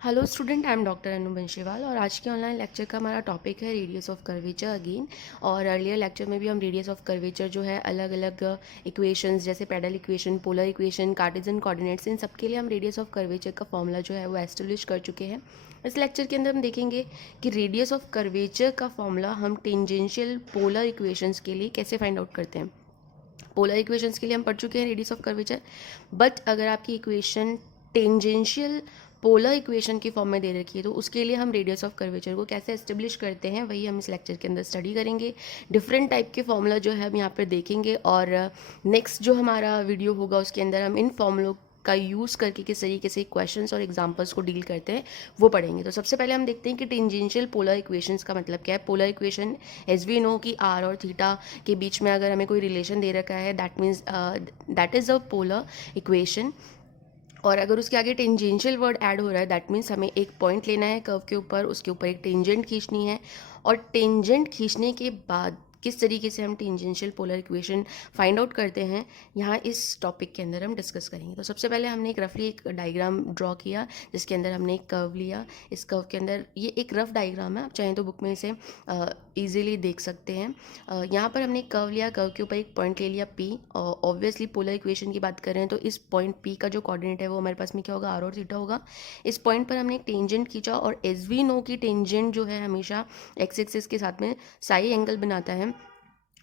Hello student, I am doctor Anu Banshiwal और आज के ऑनलाइन लेक्चर का हमारा टॉपिक है रेडियस ऑफ कर्वेचर अगेन। और अर्लियर लेक्चर में भी हम रेडियस ऑफ कर्वेचर जो है अलग अलग इक्वेशंस जैसे pedal equation, polar equation, cartesian coordinates, इन सब के लिए हम रेडियस ऑफ कर्वेचर का फॉर्मूला जो है वो एस्टेब्लिश कर चुके हैं। इस लेक्चर के अंदर हम देखेंगे कि रेडियस ऑफ कर्वेचर का फॉर्मूला हम टेंजेंशियल पोलर इक्वेशंस के लिए कैसे फाइंड आउट करते हैं। पोलर इक्वेशंस के लिए हम पढ़ चुके हैं रेडियस ऑफ कर्वेचर, बट अगर आपकी इक्वेशन टेंजेंशियल पोलर इक्वेशन की फॉर्म में दे रखी है तो उसके लिए हम रेडियस ऑफ कर्वेचर को कैसे एस्टेब्लिश करते हैं वही हम इस लेक्चर के अंदर स्टडी करेंगे। डिफरेंट टाइप के फॉर्मूला जो है हम यहाँ पर देखेंगे और नेक्स्ट जो हमारा वीडियो होगा उसके अंदर हम इन फॉर्मूलों का यूज़ करके किस तरीके से क्वेश्चंस और एग्जांपल्स को डील करते हैं वो पढ़ेंगे। तो सबसे पहले हम देखते हैं कि टेंजेंशियल पोलर इक्वेशंस का मतलब क्या है। Polar equation as we know कि आर और थीटा के बीच में अगर हमें कोई रिलेशन दे रखा है that means that is a polar equation. और अगर उसके आगे टेंजेंशियल वर्ड ऐड हो रहा है दैट मीन्स हमें एक पॉइंट लेना है कर्व के ऊपर, उसके ऊपर एक टेंजेंट खींचनी है और टेंजेंट खींचने के बाद किस तरीके से हम tangential polar equation find out करते हैं यहाँ इस टॉपिक के अंदर हम डिस्कस करेंगे। तो सबसे पहले हमने एक रफली एक डायग्राम ड्रॉ किया जिसके अंदर हमने एक कर्व लिया। इस कर्व के अंदर ये एक रफ डायग्राम है, आप चाहें तो बुक में इसे ईजिली देख सकते हैं। यहाँ पर हमने एक कर्व लिया, कर्व के ऊपर एक पॉइंट ले लिया पी। ऑब्वियसली पोलर इक्वेशन की बात कर रहे हैं तो इस पॉइंट पी का जो कोऑर्डिनेट है वो हमारे पास में क्या होगा, आर और थीटा होगा। इस पॉइंट पर हमने एक टेंजेंट खींचा और एज वी नो कि टेंजेंट जो है हमेशा एक्स एक्सिस के साथ में साई एंगल बनाता है।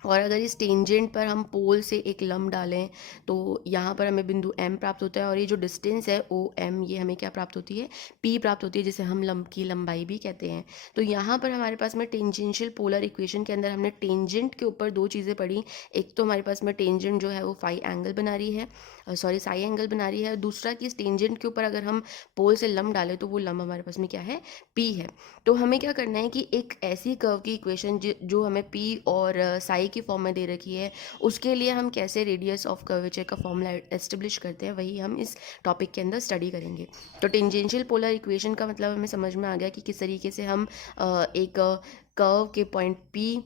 और अगर इस टेंजेंट पर हम पोल से एक लंब डालें तो यहाँ पर हमें बिंदु M प्राप्त होता है और ये जो डिस्टेंस है OM ये हमें क्या प्राप्त होती है, P प्राप्त होती है, जिसे हम लंब की लंबाई भी कहते हैं। तो यहाँ पर हमारे पास में टेंजेंशियल पोलर इक्वेशन के अंदर हमने टेंजेंट के ऊपर दो चीज़ें पढ़ी। एक तो हमारे पास में टेंजेंट जो है वो फाई एंगल बना रही है, साई एंगल बना रही है। दूसरा कि इस टेंजेंट के ऊपर अगर हम पोल से लंब डालें तो वो लंब हमारे पास में क्या है, P है। तो हमें क्या करना है कि एक ऐसी कर्व की इक्वेशन जो हमें P और साई की फॉर्म में दे रखी है उसके लिए हम कैसे रेडियस ऑफ कर्वेचर का फॉर्मूला एस्टेब्लिश करते हैं वही हम इस टॉपिक के अंदर स्टडी करेंगे। तो टेंजेंशियल पोलर इक्वेशन का मतलब हमें समझ में आ गया कि किस तरीके से हम एक कर्व के पॉइंट P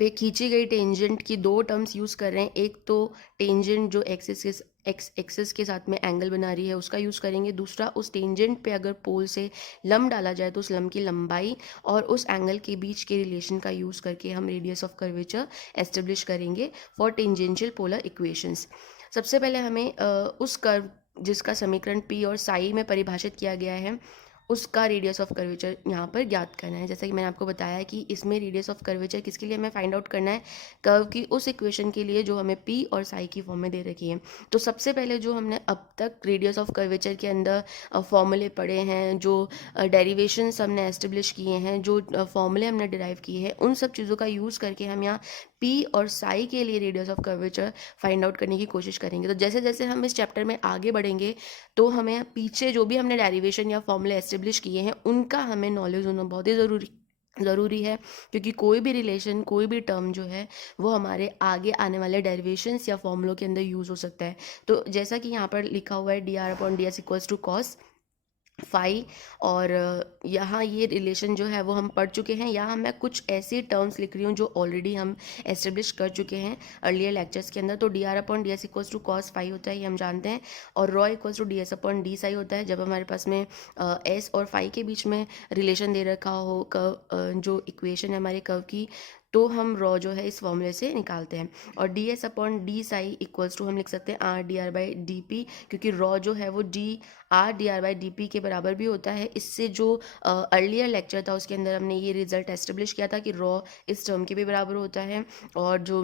पे खींची गई टेंजेंट की दो टर्म्स यूज़ कर रहे हैं। एक तो टेंजेंट जो एक्स एक्सिस के साथ में एंगल बना रही है उसका यूज़ करेंगे, दूसरा उस टेंजेंट पे अगर पोल से लंब डाला जाए तो उस लंब की लंबाई और उस एंगल के बीच के रिलेशन का यूज़ करके हम रेडियस ऑफ कर्वेचर एस्टेब्लिश करेंगे फॉर टेंजेंशियल पोलर इक्वेशंस। सबसे पहले हमें उस कर्व जिसका समीकरण P और साई में परिभाषित किया गया है उसका रेडियस ऑफ कर्वेचर यहाँ पर ज्ञात करना है। जैसा कि मैंने आपको बताया कि इसमें रेडियस ऑफ कर्वेचर किसके लिए हमें फाइंड आउट करना है, कर्व की उस इक्वेशन के लिए जो हमें P और साई की फॉर्म में दे रखी है। तो सबसे पहले जो हमने अब तक रेडियस ऑफ कर्वेचर के अंदर फॉर्मूले पढ़े हैं, जो डेरिवेशंस हमने एस्टेब्लिश किए हैं, जो फॉर्मूले हमने डिराइव किए हैं, उन सब चीज़ों का यूज़ करके हम यहाँ P और साई के लिए radius of curvature find out करने की कोशिश करेंगे। तो जैसे जैसे हम इस चैप्टर में आगे बढ़ेंगे तो हमें पीछे जो भी हमने डेरिवेशन या फॉर्मूले एस्टेब्लिश किए हैं उनका हमें नॉलेज होना बहुत ही ज़रूरी है, क्योंकि कोई भी रिलेशन, कोई भी टर्म जो है वो हमारे आगे आने वाले डेरिवेशंस या फॉर्मूलों के अंदर यूज़ हो सकता है। तो जैसा कि यहाँ पर लिखा हुआ है dr/ds equals to cos phi, और यहाँ ये रिलेशन जो है वो हम पढ़ चुके हैं। यहाँ मैं कुछ ऐसी टर्म्स लिख रही हूँ जो ऑलरेडी हम एस्टेब्लिश कर चुके हैं अर्लियर लेक्चर्स के अंदर। तो dr/ds equals to cos phi होता है, ये हम जानते हैं, और raw equals to ds/d Sai होता है। जब हमारे पास में s और फाई के बीच में रिलेशन दे रखा हो कर्व, जो इक्वेशन है हमारे कर्व की, तो हम रॉ जो है इस फॉर्मूले से निकालते हैं। और ds/d साई इक्वल्स टू हम लिख सकते हैं r/dr/dp, क्योंकि रॉ जो है वो r/dr/dp के बराबर भी होता है। इससे जो अर्लियर लेक्चर था उसके अंदर हमने ये रिजल्ट एस्टेब्लिश किया था कि रॉ इस टर्म के भी बराबर होता है, और जो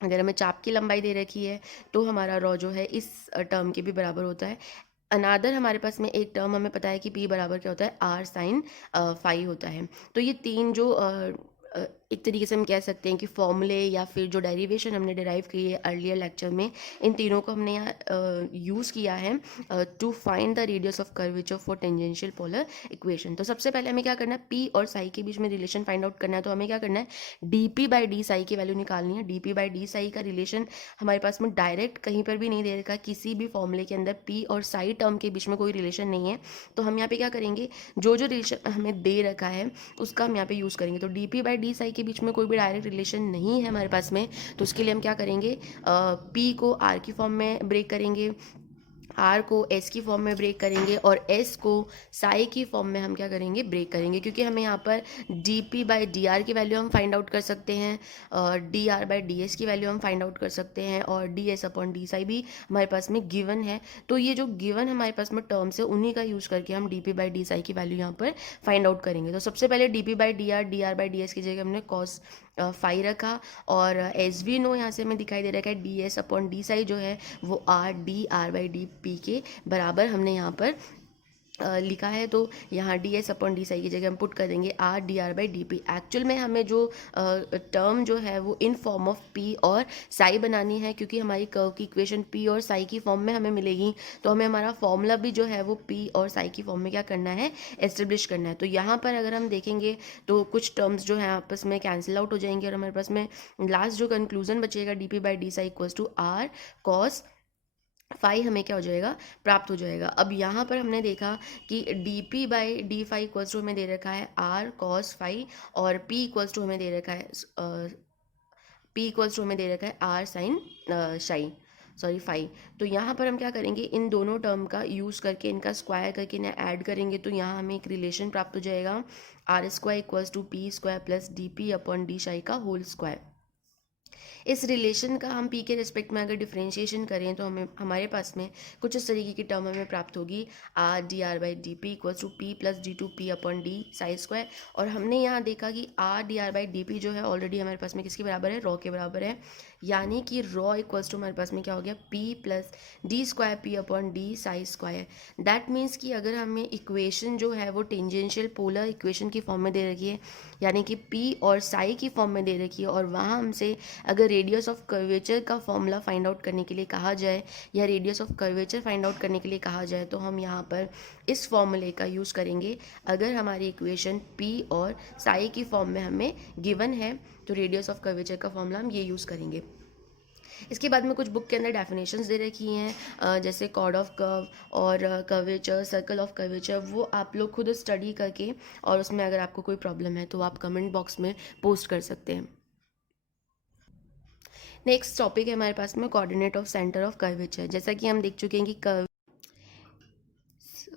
अगर हमें चाप की लंबाई दे रखी है तो हमारा रॉ जो है इस टर्म के भी बराबर होता है। अनादर हमारे पास में एक टर्म हमें पता है कि P बराबर क्या होता है, r साइन फाई होता है। तो ये तीन जो एक तरीके से हम कह सकते हैं कि फॉर्मूले या फिर जो डेरिवेशन हमने डिराइव की है अर्लियर लेक्चर में, इन तीनों को हमने यहाँ यूज़ किया है to find the radius of curvature for tangential polar equation. तो सबसे पहले हमें क्या करना है, P और साई के बीच में रिलेशन फाइंड आउट करना है। तो हमें क्या करना है, dp/d साई की वैल्यू निकालनी है। dp/d साई का रिलेशन हमारे पास में डायरेक्ट कहीं पर भी नहीं दे रखा, किसी भी फॉर्मूले के अंदर P और साई टर्म के बीच में कोई रिलेशन नहीं है। तो हम यहाँ पे क्या करेंगे, जो जो रिलेशन हमें दे रखा है उसका हम यहाँ पे यूज़ करेंगे। तो dp/d साई के बीच में कोई भी डायरेक्ट रिलेशन नहीं है हमारे पास में, तो उसके लिए हम क्या करेंगे, P को R की फॉर्म में ब्रेक करेंगे, आर को एस की फॉर्म में ब्रेक करेंगे और एस को साई की फॉर्म में हम क्या करेंगे, ब्रेक करेंगे, क्योंकि हमें यहाँ पर D P by D R की वैल्यू हम फाइंड आउट कर सकते हैं, D r by D S की वैल्यू हम फाइंड आउट कर सकते हैं, और D S upon d Sai भी हमारे पास में गिवन है। तो ये जो गिवन हमारे पास में टर्म्स है उन्हीं का यूज़ करके हम D P by D Sai की वैल्यू यहाँ पर फाइंड आउट करेंगे। तो सबसे पहले D P by D r by D S की जगह हमने कॉस फाई रखा, और एस वी नो यहाँ से हमें दिखाई दे रहा है D S upon d Sai जो है वो are d r by d P के बराबर हमने यहाँ पर लिखा है। तो यहाँ D S upon d Sai की जगह हम पुट कर देंगे are d r by d P. Actual में हमें जो टर्म जो है वो इन फॉर्म ऑफ पी और साई बनानी है, क्योंकि हमारी कर्व की इक्वेशन पी और साई की फॉर्म में हमें मिलेगी। तो हमें हमारा फॉर्मूला भी जो है वो पी और साई की फॉर्म में क्या करना है, एस्टेब्लिश करना है। तो यहाँ पर अगर हम देखेंगे तो कुछ टर्म्स जो है आपस में कैंसिल आउट हो जाएंगे, और हमारे पास में लास्ट जो कंक्लूजन बचेगा D P by D psi equals to R cos phi हमें क्या हो जाएगा, प्राप्त हो जाएगा। अब यहाँ पर हमने देखा कि d P by d phi equals to हमें दे रखा है आर कॉस फाई, और पी इक्वल्स टू हमें दे रखा है r sine psi, sorry phi. तो यहाँ पर हम क्या करेंगे, इन दोनों टर्म का यूज़ करके इनका स्क्वायर करके इन्हें ऐड करेंगे। तो यहाँ हमें एक रिलेशन प्राप्त हो जाएगा, r square equals to p square plus d p upon d psi का होल स्क्वायर। इस रिलेशन का हम पी के रिस्पेक्ट में अगर डिफ्रेंशिएशन करें तो हमें हमारे पास में कुछ इस तरीके की टर्म हमें प्राप्त होगी, r d r by d p equals to p plus d two p upon d psi square. और हमने यहाँ देखा कि r d r by d p जो है ऑलरेडी हमारे पास में किसके बराबर है, रॉ के बराबर है, यानी कि रॉ इक्वल्स टू हमारे पास में क्या हो गया, P plus D square P upon d psi square. That means कि अगर हमें इक्वेशन जो है वो टेंजेंशियल पोलर इक्वेशन की फॉर्म में दे रखी है, यानी कि पी और साई की फॉर्म में दे रखी है, और वहाँ हमसे अगर रेडियस ऑफ कर्वेचर का फॉर्मूला फाइंड आउट करने के लिए कहा जाए या radius of curvature find out करने के लिए कहा जाए, तो हम यहाँ पर इस फॉर्मूले का यूज़ करेंगे। अगर हमारी इक्वेशन पी और साई की फॉर्म में हमें गिवन है तो रेडियस ऑफ कर्वेचर का फॉर्मूला हम ये यूज़ करेंगे। इसके बाद में कुछ बुक के अंदर डेफिनेशंस दे रखी हैं, जैसे कॉर्ड ऑफ कर्व और कर्वेचर, सर्कल ऑफ कर्वेचर, वो आप लोग खुद स्टडी करके, और उसमें अगर आपको कोई प्रॉब्लम है तो आप कमेंट बॉक्स में पोस्ट कर सकते हैं। नेक्स्ट टॉपिक है हमारे पास में coordinate of centre of curvature. जैसा कि हम देख चुके हैं कि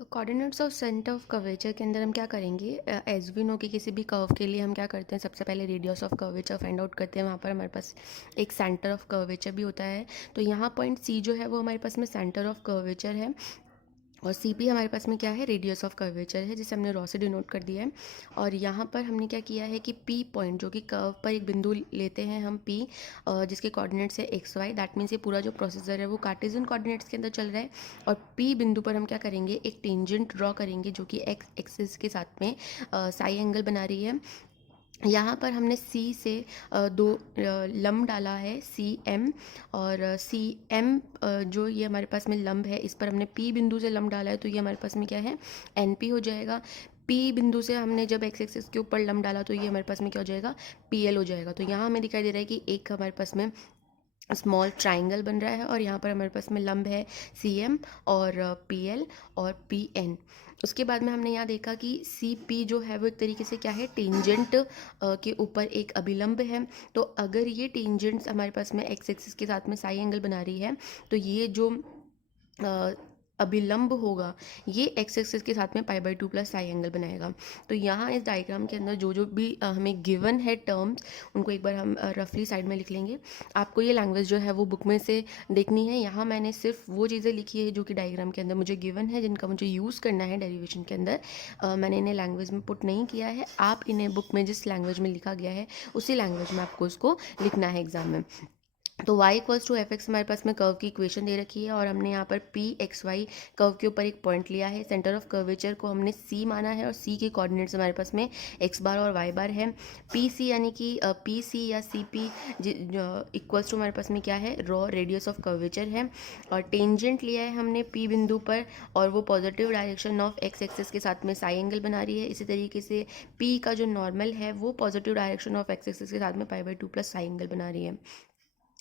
coordinates of centre of curvature के अंदर हम क्या करेंगे, एज वी नो कि किसी भी कर्व के लिए हम क्या करते हैं, सबसे पहले radius of curvature find out करते हैं। वहाँ पर हमारे पास एक सेंटर ऑफ कर्वेचर भी होता है। तो यहाँ पॉइंट सी जो है वो हमारे पास में सेंटर ऑफ कर्वेचर है, और सी पी हमारे पास में क्या है, रेडियस ऑफ कर्वेचर है, जिसे हमने रॉ से डिनोट कर दिया है। और यहाँ पर हमने क्या किया है कि पी पॉइंट, जो कि कर्व पर एक बिंदु लेते हैं हम पी, जिसके कोऑर्डिनेट्स है एक्स वाई। दैट मीन्स ये पूरा जो प्रोसीजर है वो कार्टेशियन कोऑर्डिनेट्स के अंदर चल रहा है। और पी बिंदु पर हम क्या करेंगे, एक टेंजेंट ड्रॉ करेंगे जो कि एक्स एक्सिस के साथ में साई एंगल बना रही है। यहाँ पर हमने C से दो लंब डाला है, सी एम, और सी एम जो ये हमारे पास में लंब है, इस पर हमने P बिंदु से लंब डाला है, तो ये हमारे पास में क्या है, NP हो जाएगा। P बिंदु से हमने जब एक्स एक्सिस के ऊपर लंब डाला तो ये हमारे पास में क्या हो जाएगा, PL हो जाएगा। तो यहाँ हमें दिखाई दे रहा है कि एक हमारे पास में स्मॉल ट्राइंगल बन रहा है, और यहाँ पर हमारे पास में लंब है CM और PL और PN। उसके बाद में हमने यहाँ देखा कि CP जो है वो एक तरीके से क्या है, टेंजेंट के ऊपर एक अभिलंब है। तो अगर ये टेंजेंट हमारे पास में एक्स एक्सिस के साथ में साई एंगल बना रही है, तो ये जो अभिलंब होगा ये एक्स एक्सिस के साथ में pi by two plus psi angle बनाएगा। तो यहाँ इस डायग्राम के अंदर जो जो भी हमें गिवन है टर्म्स, उनको एक बार हम रफली साइड में लिख लेंगे। आपको ये लैंग्वेज जो है वो बुक में से देखनी है। यहाँ मैंने सिर्फ वो चीज़ें लिखी है जो कि डायग्राम के अंदर मुझे गिवन है, जिनका मुझे यूज़ करना है डेरिवेशन के अंदर। मैंने इन्हें लैंग्वेज में पुट नहीं किया है। आप इन्हें बुक में जिस लैंग्वेज में लिखा गया है उसी लैंग्वेज में आपको उसको लिखना है एग्जाम में। तो y equals to f x हमारे पास में कर्व की इक्वेशन दे रखी है, और हमने यहाँ पर पी एक्स वाई कर्व के ऊपर एक पॉइंट लिया है। सेंटर ऑफ कर्वेचर को हमने c माना है, और c के कोऑर्डिनेट्स हमारे पास में x बार और y बार है। पी सी यानी कि पी सी या सी पी इक्वल्स टू हमारे पास में क्या है, रॉ रेडियस ऑफ कर्वेचर है। और टेंजेंट लिया है हमने p बिंदु पर, और वो positive direction of x axis के साथ में साई एंगल बना रही है। इसी तरीके से p का जो नॉर्मल है वो positive direction of x axis के साथ में pi by two plus psi angle बना रही है।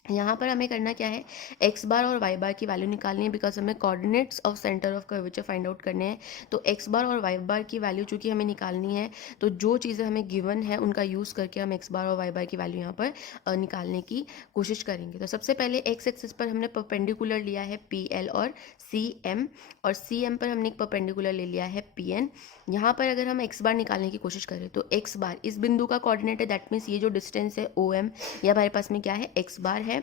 यहाँ पर हमें करना क्या है, एक्स बार और वाई बार की वैल्यू निकालनी है, बिकॉज हमें coordinates of centre of curvature find out करने हैं। तो एक्स बार और वाई बार की वैल्यू चूंकि हमें निकालनी है, तो जो चीज़ें हमें गिवन है उनका यूज़ करके हम एक्स बार और वाई बार की वैल्यू यहाँ पर निकालने की कोशिश करेंगे। तो सबसे पहले एक्स एक्सिस पर हमने परपेंडिकुलर लिया है पी एल और सी एम, और सी एम पर हमने एक परपेंडिकुलर ले लिया है पी एन। यहाँ पर अगर हम एक्स बार निकालने की कोशिश करें तो एक्स बार इस बिंदु का कोऑर्डिनेट है, दैट मीन्स ये जो डिस्टेंस है ओ एम, ये हमारे पास में क्या है, एक्स बार है।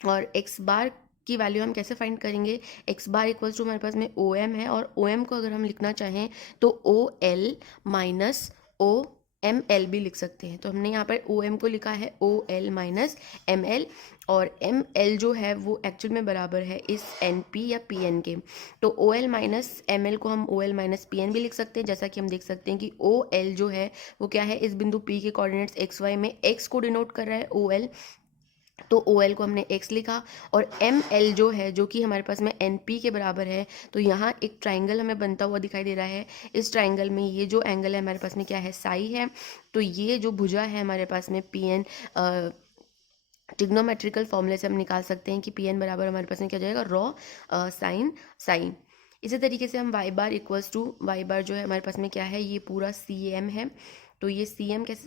और एक्स बार की वैल्यू हम कैसे फाइंड करेंगे, एक्स बार इक्वल्स टू हमारे पास में ओ एम है, और ओ एम को अगर हम लिखना चाहें तो O L minus O M L भी लिख सकते हैं। तो हमने यहाँ पर ओ एम को लिखा है O L minus M L, और एम एल जो है वो एक्चुअल में बराबर है इस एन पी या पी एन के। तो O L minus M L को हम O L minus P N भी लिख सकते हैं, जैसा कि हम देख सकते हैं कि ओ एल जो है वो क्या है, इस बिंदु पी के कोऑर्डिनेट्स एक्स वाई में एक्स को डिनोट कर रहा है ओ एल, तो ओ एल को हमने x लिखा। और एम एल जो है, जो कि हमारे पास में एन पी के बराबर है, तो यहाँ एक ट्राइंगल हमें बनता हुआ दिखाई दे रहा है। इस ट्राइंगल में ये जो एंगल है हमारे पास में क्या है, साई है। तो ये जो भुजा है हमारे पास में पी एन, ट्रिग्नोमेट्रिकल फॉर्मूले से हम निकाल सकते हैं कि पी एन बराबर हमारे पास में क्या हो जाएगा, रॉ साइन साइन। इसी तरीके से हम Y bar equals to, Y bar जो है हमारे पास में क्या है, ये पूरा सी एम है। तो ये सी एम किस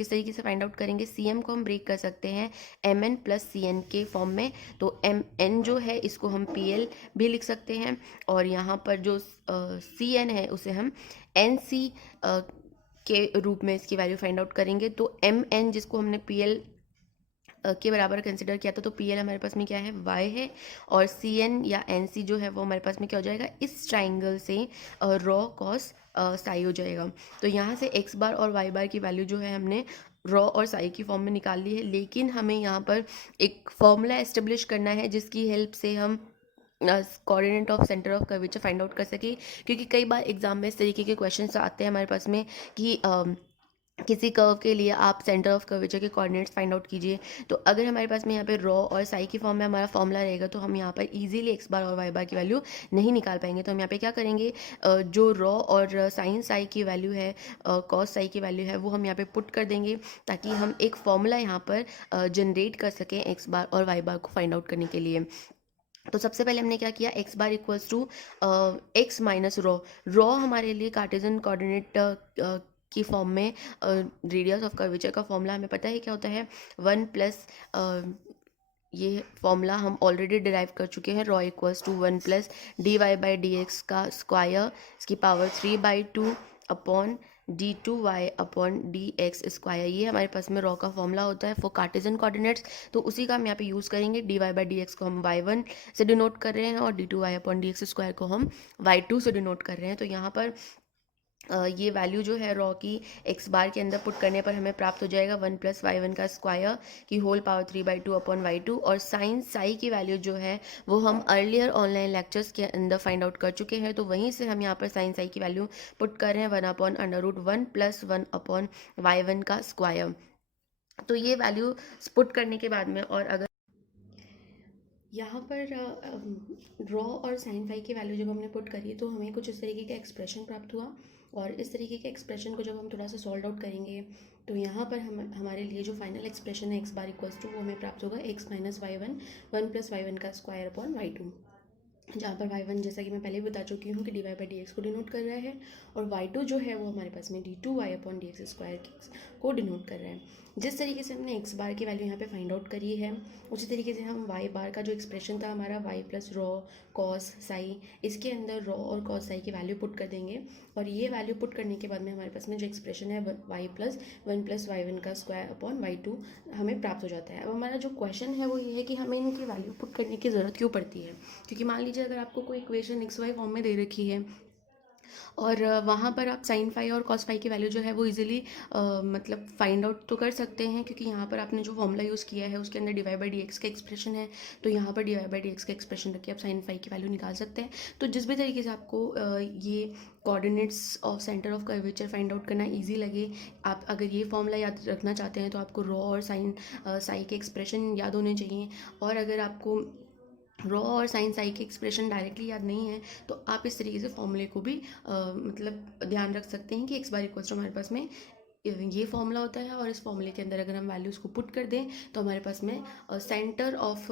तरीके से फाइंड आउट करेंगे, सी एम को हम ब्रेक कर सकते हैं M N plus C N के फॉर्म में। तो एम एन जो है इसको हम पी एल भी लिख सकते हैं, और यहाँ पर जो सी एन है उसे हम एन सी के रूप में इसकी वैल्यू फाइंड आउट करेंगे। तो एम एन जिसको हमने पी एल के बराबर कंसिडर किया था, तो पी एल हमारे पास में क्या है, वाई है, और सी एन या एन सी जो है वो हमारे पास में क्या हो जाएगा, इस ट्राइंगल से रॉ कॉस साई हो जाएगा। तो यहाँ से एक्स बार और वाई बार की वैल्यू जो है हमने रॉ और साई की फॉर्म में निकाल ली है, लेकिन हमें यहाँ पर एक फॉर्मूला एस्टेब्लिश करना है जिसकी हेल्प से हम coordinate of centre of curvature find out कर सके। क्योंकि कई बार एग्जाम में इस तरीके के क्वेश्चंस आते हैं हमारे पास में कि किसी कर्व के लिए आप सेंटर ऑफ कर्वेचर के कोऑर्डिनेट्स फाइंड आउट कीजिए। तो अगर हमारे पास में यहाँ पे रॉ और साई की फॉर्म में हमारा फॉर्मूला रहेगा, तो हम यहाँ पर इजीली एक्स बार और वाई बार की वैल्यू नहीं निकाल पाएंगे। तो हम यहाँ पे क्या करेंगे, जो रॉ और साइन साई की वैल्यू है, कॉस साई की वैल्यू है, वो हम यहाँ पे पुट कर देंगे, ताकि हम एक फॉर्मूला यहाँ पर जनरेट कर सकें एक्स बार और वाई बार को फाइंड आउट करने के लिए। तो सबसे पहले हमने क्या किया, x bar equals to x minus rho. Rho हमारे लिए कार्टेजन कोऑर्डिनेट की फॉर्म में, रेडियस ऑफ कर्वेचर का फॉर्मूला हमें पता है क्या होता है, 1 प्लस, ये फॉर्मूला हम ऑलरेडी डिराइव कर चुके हैं, rho equals to 1 plus d y by d x का स्क्वायर, इसकी power 3/2 upon d two y upon d x square. ये हमारे पास में रॉ का फॉर्मूला होता है फॉर कार्टेजन कोऑर्डिनेट्स। तो उसी का हम यहाँ पे यूज़ करेंगे। D y by d x को हम y1 से डिनोट कर रहे हैं, और d two y upon d x square को हम y2 से डिनोट कर रहे हैं। तो यहाँ पर ये वैल्यू जो है रॉ की एक्स बार के अंदर पुट करने पर हमें प्राप्त हो जाएगा 1 प्लस y1 का स्क्वायर की होल पावर 3/2 अपॉन y2। और साइन साई की वैल्यू जो है वो हम अर्लियर ऑनलाइन लेक्चर्स के अंदर फाइंड आउट कर चुके हैं, तो वहीं से हम यहाँ पर साइन साई की वैल्यू पुट कर रहे हैं 1 अपॉन √1 प्लस 1 अपॉन y1 का स्क्वायर। तो ये वैल्यू पुट करने के बाद में, और अगर यहाँ पर रॉ और साइन फाई की वैल्यू जब हमने पुट करी, तो हमें कुछ इस तरीके का एक्सप्रेशन प्राप्त हुआ। और इस तरीके के एक्सप्रेशन को जब हम थोड़ा सा सॉल्व आउट करेंगे, तो यहाँ पर हम हमारे लिए जो फाइनल एक्सप्रेशन है एक्स बार इक्वल्स टू, वो हमें प्राप्त होगा x minus y1 1 plus y1 का स्क्वायर अपॉन y2, जहाँ पर y1 जैसा कि मैं पहले भी बता चुकी हूँ कि d y by d x को डिनोट कर रहा है, और y2 जो है वो हमारे पास में d two y upon d x square को डिनोट कर रहा है। जिस तरीके से हमने एक्स बार की वैल्यू यहाँ पे फाइंड आउट करी है, उसी तरीके से हम वाई बार का जो एक्सप्रेशन था हमारा y plus raw cos psi, इसके अंदर रॉ और कॉस साई की वैल्यू पुट कर देंगे। और ये वैल्यू पुट करने के बाद में हमारे पास में जो एक्सप्रेशन है y प्लस 1 प्लस y1 का स्क्वायर अपॉन y2 हमें प्राप्त हो जाता है। अब हमारा जो क्वेश्चन है वो ये है कि हमें इनकी वैल्यू पुट करने की ज़रूरत क्यों पड़ती है। क्योंकि मान लीजिए अगर आपको कोई इक्वेशन एक्स वाई फॉर्म में दे रखी है, और वहाँ पर आप साइन फाई और कॉस फाई की वैल्यू जो है वो इजीली मतलब फाइंड आउट तो कर सकते हैं, क्योंकि यहाँ पर आपने जो फॉर्मूला यूज़ किया है उसके अंदर d y by d x का एक्सप्रेशन है। तो यहाँ पर d y by d x का एक्सप्रेशन रख के आप साइन फाई की वैल्यू निकाल सकते हैं। तो जिस भी तरीके से आपको ये coordinates of centre of curvature find out करना ईजी लगे, आप अगर ये फॉर्मूला याद रखना चाहते हैं, तो आपको रॉ और साइन साई के एक्सप्रेशन याद होने चाहिए। और अगर आपको रॉ और साइन साई के एक्सप्रेशन डायरेक्टली याद नहीं है, तो आप इस तरीके से फॉर्मूले को भी मतलब ध्यान रख सकते हैं कि एक्स बार इक्वल्स टू हमारे पास में ये फॉर्मूला होता है और इस फॉर्मूले के अंदर अगर हम वैल्यूज़ को पुट कर दें तो हमारे पास में सेंटर ऑफ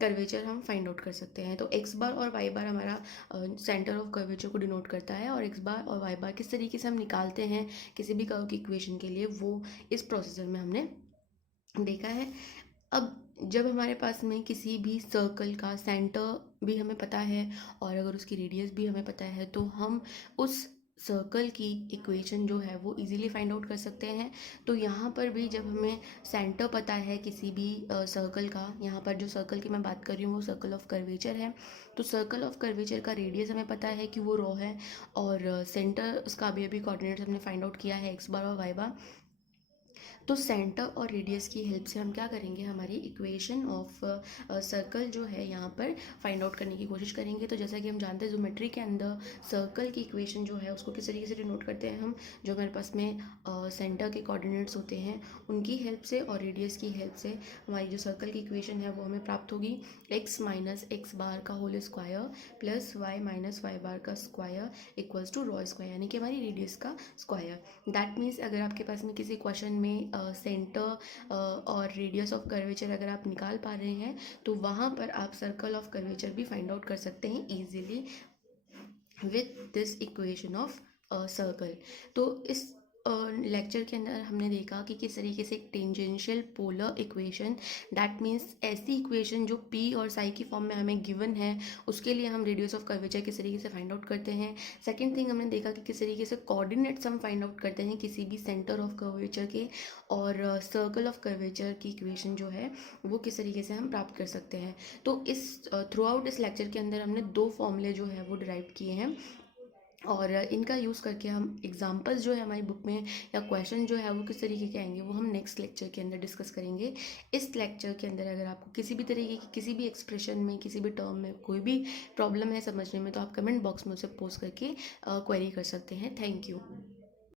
कर्वेचर हम फाइंड आउट कर सकते हैं। तो एक्स बार और वाई बार हमारा सेंटर ऑफ कर्वेचर को डिनोट करता है, और एक्स बार और वाई बार किस तरीके से हम निकालते हैं किसी भी कर्व की इक्वेशन के लिए, वो इस प्रोसीजर में हमने देखा है। अब जब हमारे पास में किसी भी सर्कल का सेंटर भी हमें पता है और अगर उसकी रेडियस भी हमें पता है, तो हम उस सर्कल की इक्वेशन जो है वो इजीली फाइंड आउट कर सकते हैं। तो यहाँ पर भी जब हमें सेंटर पता है किसी भी सर्कल का, यहाँ पर जो सर्कल की मैं बात कर रही हूँ वो सर्कल ऑफ कर्वेचर है, तो सर्कल ऑफ कर्वेचर का रेडियस हमें पता है कि वो रो है, और सेंटर उसका अभी कोऑर्डिनेट्स हमने फाइंड आउट किया है एक्स बार और वाई बार। तो सेंटर और रेडियस की हेल्प से हम क्या करेंगे, हमारी इक्वेशन ऑफ सर्कल जो है यहाँ पर फाइंड आउट करने की कोशिश करेंगे। तो जैसा कि हम जानते हैं ज्योमेट्री के अंदर सर्कल की इक्वेशन जो है उसको किस तरीके से डिनोट करते हैं हम, जो हमारे पास में सेंटर के कोऑर्डिनेट्स होते हैं उनकी हेल्प से और रेडियस की हेल्प से हमारी जो सर्कल की इक्वेशन है वो हमें प्राप्त होगी, एक्स माइनस एक्स बार का whole square plus Y minus Y bar का square equals to rho square, यानी कि हमारी रेडियस का स्क्वायर। दैट मीन्स अगर आपके पास में किसी क्वेश्चन में सेंटर और रेडियस ऑफ कर्वेचर अगर आप निकाल पा रहे हैं तो वहाँ पर आप सर्कल ऑफ कर्वेचर भी फाइंड आउट कर सकते हैं easily with this equation of circle. तो इस लेक्चर के अंदर हमने देखा कि किस तरीके से एक tangential polar equation, that means ऐसी इक्वेशन जो पी और साई की फॉर्म में हमें गिवन है, उसके लिए हम रेडियस ऑफ कर्वेचर किस तरीके से फाइंड आउट करते हैं। सेकंड थिंग हमने देखा कि किस तरीके से कोऑर्डिनेट्स हम फाइंड आउट करते हैं किसी भी सेंटर ऑफ कर्वेचर के, और सर्कल ऑफ कर्वेचर की इक्वेशन जो है वो किस तरीके से हम प्राप्त कर सकते हैं। तो इस थ्रू आउट इस लेक्चर के अंदर हमने दो फॉर्मूले जो है वो डिराइव किए हैं, और इनका यूज़ करके हम एग्जांपल्स जो है हमारी बुक में या क्वेश्चन जो है वो किस तरीके के आएंगे वो हम नेक्स्ट लेक्चर के अंदर डिस्कस करेंगे। इस लेक्चर के अंदर अगर आपको किसी भी तरीके की किसी भी एक्सप्रेशन में किसी भी टर्म में कोई भी प्रॉब्लम है समझने में, तो आप कमेंट बॉक्स में उसे पोस्ट करके क्वेरी कर सकते हैं। Thank you.